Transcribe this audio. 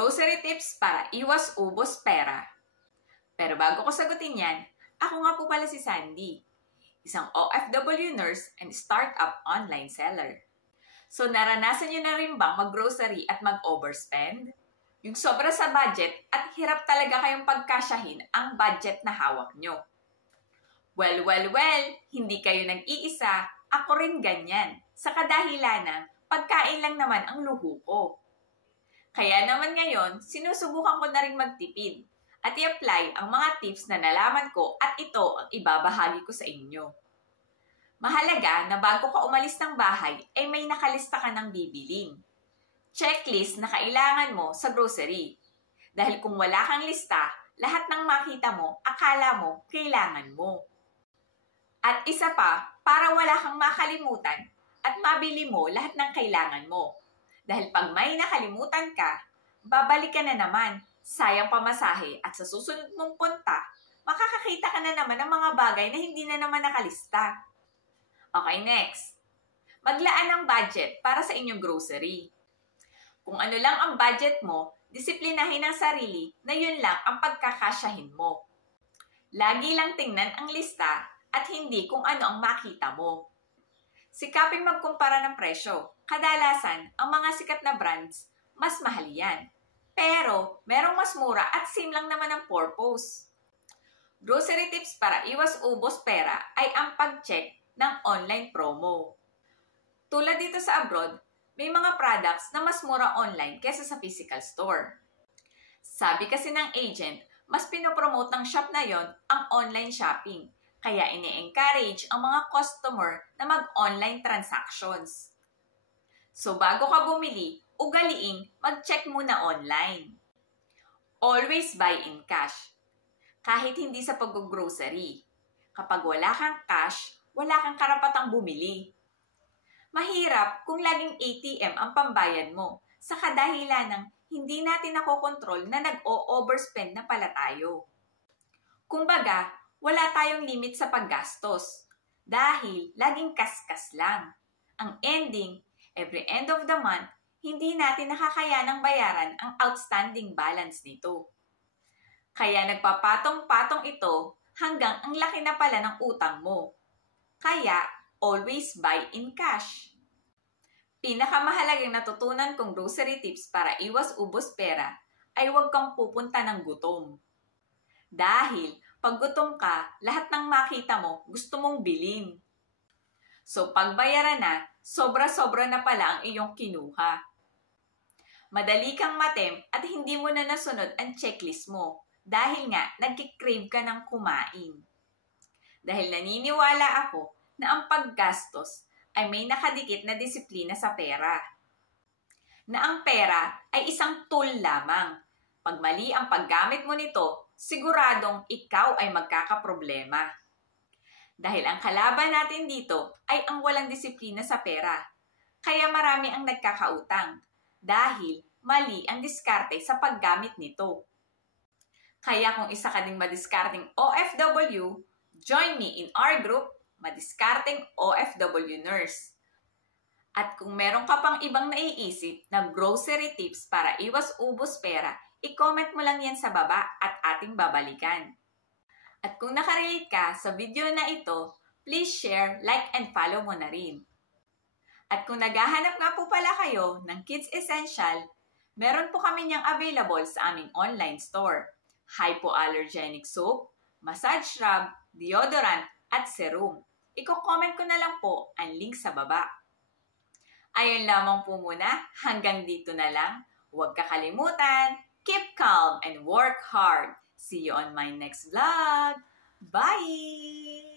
Grocery tips para iwas ubos pera. Pero bago ko sagutin yan, ako nga po pala si Sandy, isang OFW nurse and startup online seller. So naranasan nyo na rin bang mag-grocery at mag-overspend? Yung sobra sa budget at hirap talaga kayong pagkasyahin ang budget na hawak nyo. Well, hindi kayo nag-iisa, ako rin ganyan. Sa kadahilanan, pagkain lang naman ang luho ko. Kaya naman ngayon, sinusubukan ko na rin magtipid at i-apply ang mga tips na nalaman ko at ito ang ibabahagi ko sa inyo. Mahalaga na bago ka umalis ng bahay ay may nakalista ka ng bibilin. Checklist na kailangan mo sa grocery. Dahil kung wala kang lista, lahat ng makita mo, akala mo, kailangan mo. At isa pa, para wala kang makalimutan at mabili mo lahat ng kailangan mo. Dahil pag may nakalimutan ka, babalik ka na naman, sayang pamasahe at sa susunod mong punta, makakakita ka na naman ng mga bagay na hindi na naman nakalista. Okay, next. Maglaan ng budget para sa inyong grocery. Kung ano lang ang budget mo, disiplinahin ang sarili na yun lang ang pagkakasyahin mo. Lagi lang tingnan ang lista at hindi kung ano ang makita mo. Sikaping magkumpara ng presyo. Kadalasan, ang mga sikat na brands, mas mahal yan. Pero, merong mas mura at same lang naman ang purpose. Grocery tips para iwas ubos pera ay ang pag-check ng online promo. Tulad dito sa abroad, may mga products na mas mura online kaysa sa physical store. Sabi kasi ng agent, mas pinopromote ng shop na yon ang online shopping. Kaya ini-encourage ang mga customer na mag-online transactions. So bago ka bumili, ugaliing mag-check muna online. Always buy in cash. Kahit hindi sa pag-grocery. Kapag wala kang cash, wala kang karapatang bumili. Mahirap kung laging ATM ang pambayad mo sa kadahilan ng hindi natin nakokontrol na nag-o-overspend na pala tayo. Kumbaga, wala tayong limit sa paggastos dahil laging kaskas lang. Ang ending, every end of the month, hindi natin nakakayanang bayaran ang outstanding balance nito. Kaya nagpapatong-patong ito hanggang ang laki na pala ng utang mo. Kaya, always buy in cash. Pinakamahalagang natutunan kong grocery tips para iwas ubos pera ay huwag kang pupunta ng gutom. Dahil, pag gutom ka, lahat ng makita mo, gusto mong bilhin. So, pagbayaran na, sobra-sobra na pala ang iyong kinuha. Madali kang matem at hindi mo na nasunod ang checklist mo dahil nga, nagkikrave ka ng kumain. Dahil naniniwala ako na ang paggastos ay may nakadikit na disiplina sa pera. Na ang pera ay isang tool lamang. Pag mali ang paggamit mo nito, siguradong ikaw ay magkakaproblema. Dahil ang kalaban natin dito ay ang walang disiplina sa pera. Kaya marami ang nagkakautang dahil mali ang diskarte sa paggamit nito. Kaya kung isa ka ding madiskarteng OFW, join me in our group, Madiskarteng OFW Nurse. At kung meron ka pang ibang naiisip na grocery tips para iwas ubos pera, i-comment mo lang yan sa baba at ating babalikan. At kung nakarelate ka sa video na ito, please share, like, and follow mo na rin. At kung naghahanap nga po pala kayo ng Kids Essential, meron po kami niyang available sa aming online store. Hypoallergenic soap, massage rub, deodorant, at serum. Iko-comment ko na lang po ang link sa baba. Ayun lamang po muna, hanggang dito na lang. Huwag kakalimutan, keep calm and work hard. See you on my next vlog. Bye!